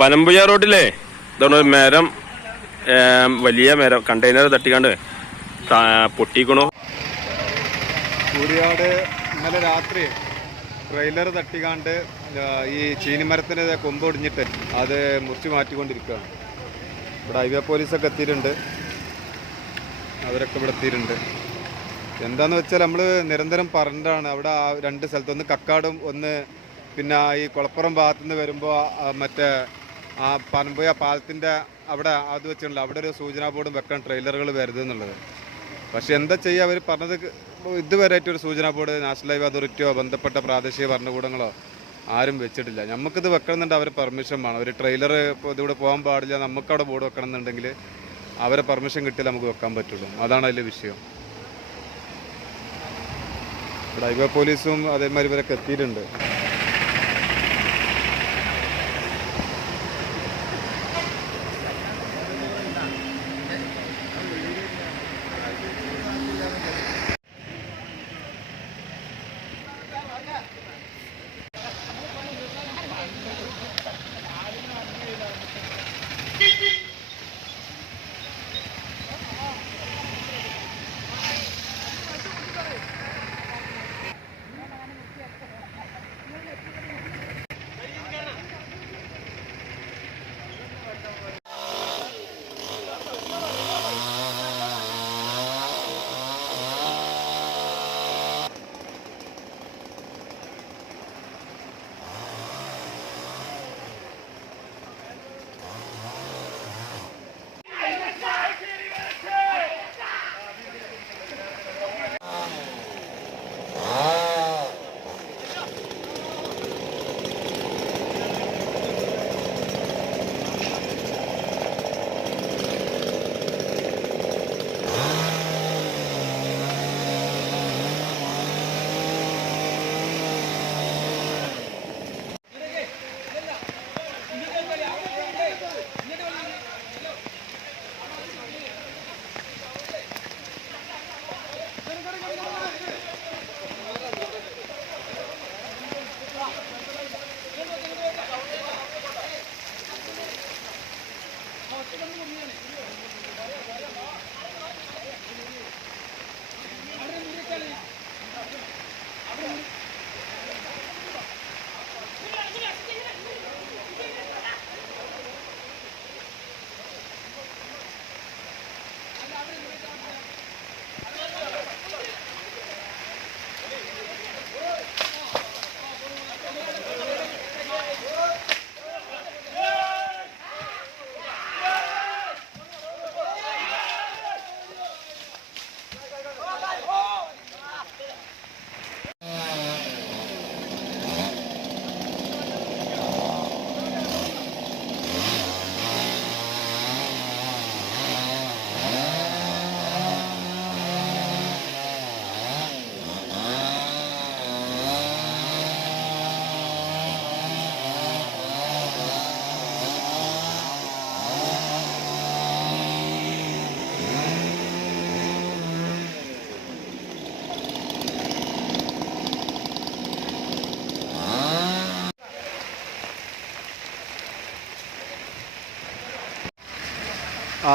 പനമ്പുഴ റോഡിലെ ഇതാണ് മരം, വലിയ മരം കണ്ടെയ്നർ തട്ടിക്കാണ്ട് പൊട്ടിക്കണു. കൂരിയാട് ഇന്നലെ രാത്രി ട്രെയിലർ തട്ടിക്കാണ്ട് ഈ ചീനിമരത്തിന് കൊമ്പ് ഒടിഞ്ഞിട്ട് അത് മുറിച്ച് മാറ്റിക്കൊണ്ടിരിക്കുകയാണ്. ഇവിടെ ഹൈവേ പോലീസൊക്കെ എത്തിയിട്ടുണ്ട്, അവരൊക്കെ ഇവിടെ എത്തിയിട്ടുണ്ട്. എന്താണെന്ന് വെച്ചാൽ നമ്മൾ നിരന്തരം പറഞ്ഞിട്ടാണ് അവിടെ ആ രണ്ട് സ്ഥലത്ത്, ഒന്ന് കക്കാടും ഒന്ന് പിന്നെ ഈ കുളപ്പുറം ഭാഗത്തുനിന്ന് വരുമ്പോൾ മറ്റേ ആ പനമ്പുഴ പാലത്തിൻ്റെ അവിടെ അത് വെച്ചിട്ടുണ്ടല്ലോ, അവിടെ ഒരു സൂചനാ ബോർഡും വെക്കാൻ ട്രെയിലറുകൾ വരുതെന്നുള്ളത്. പക്ഷെ എന്താ ചെയ്യുക, അവർ പറഞ്ഞത് ഇതുവരെയായിട്ടൊരു സൂചനാ ബോർഡ് നാഷണൽ ഹൈവേ അതോറിറ്റിയോ ബന്ധപ്പെട്ട പ്രാദേശിക ഭരണകൂടങ്ങളോ ആരും വെച്ചിട്ടില്ല. നമുക്കിത് വെക്കണമെന്നുണ്ട് അവർ പെർമിഷൻ വേണം. ഒരു ട്രെയിലർ ഇപ്പോൾ ഇതിവിടെ പോകാൻ പാടില്ല, നമുക്കവിടെ ബോർഡ് വെക്കണം എന്നുണ്ടെങ്കിൽ അവരെ പെർമിഷൻ കിട്ടിയാൽ നമുക്ക് വെക്കാൻ പറ്റുള്ളൂ. അതാണ് അതിലെ വിഷയം. ഇവിടെ ഹൈവേ പോലീസും അതേമാതിരി ഇവരൊക്കെ എത്തിയിട്ടുണ്ട്.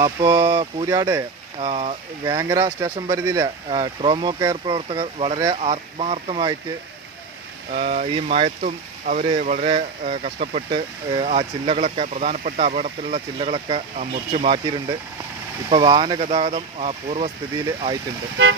അപ്പോൾ കൂരിയാട് വേങ്ങര സ്റ്റേഷൻ പരിധിയിലെ ട്രോമോ കെയർ പ്രവർത്തകർ വളരെ ആത്മാർത്ഥമായിട്ട് ഈ മയത്തും അവർ വളരെ കഷ്ടപ്പെട്ട് ആ ചില്ലകളൊക്കെ, പ്രധാനപ്പെട്ട അപകടത്തിലുള്ള ചില്ലകളൊക്കെ മുറിച്ച് മാറ്റിയിട്ടുണ്ട്. ഇപ്പോൾ വാഹന ഗതാഗതം പൂർവ്വസ്ഥിതിയിൽ ആയിട്ടുണ്ട്.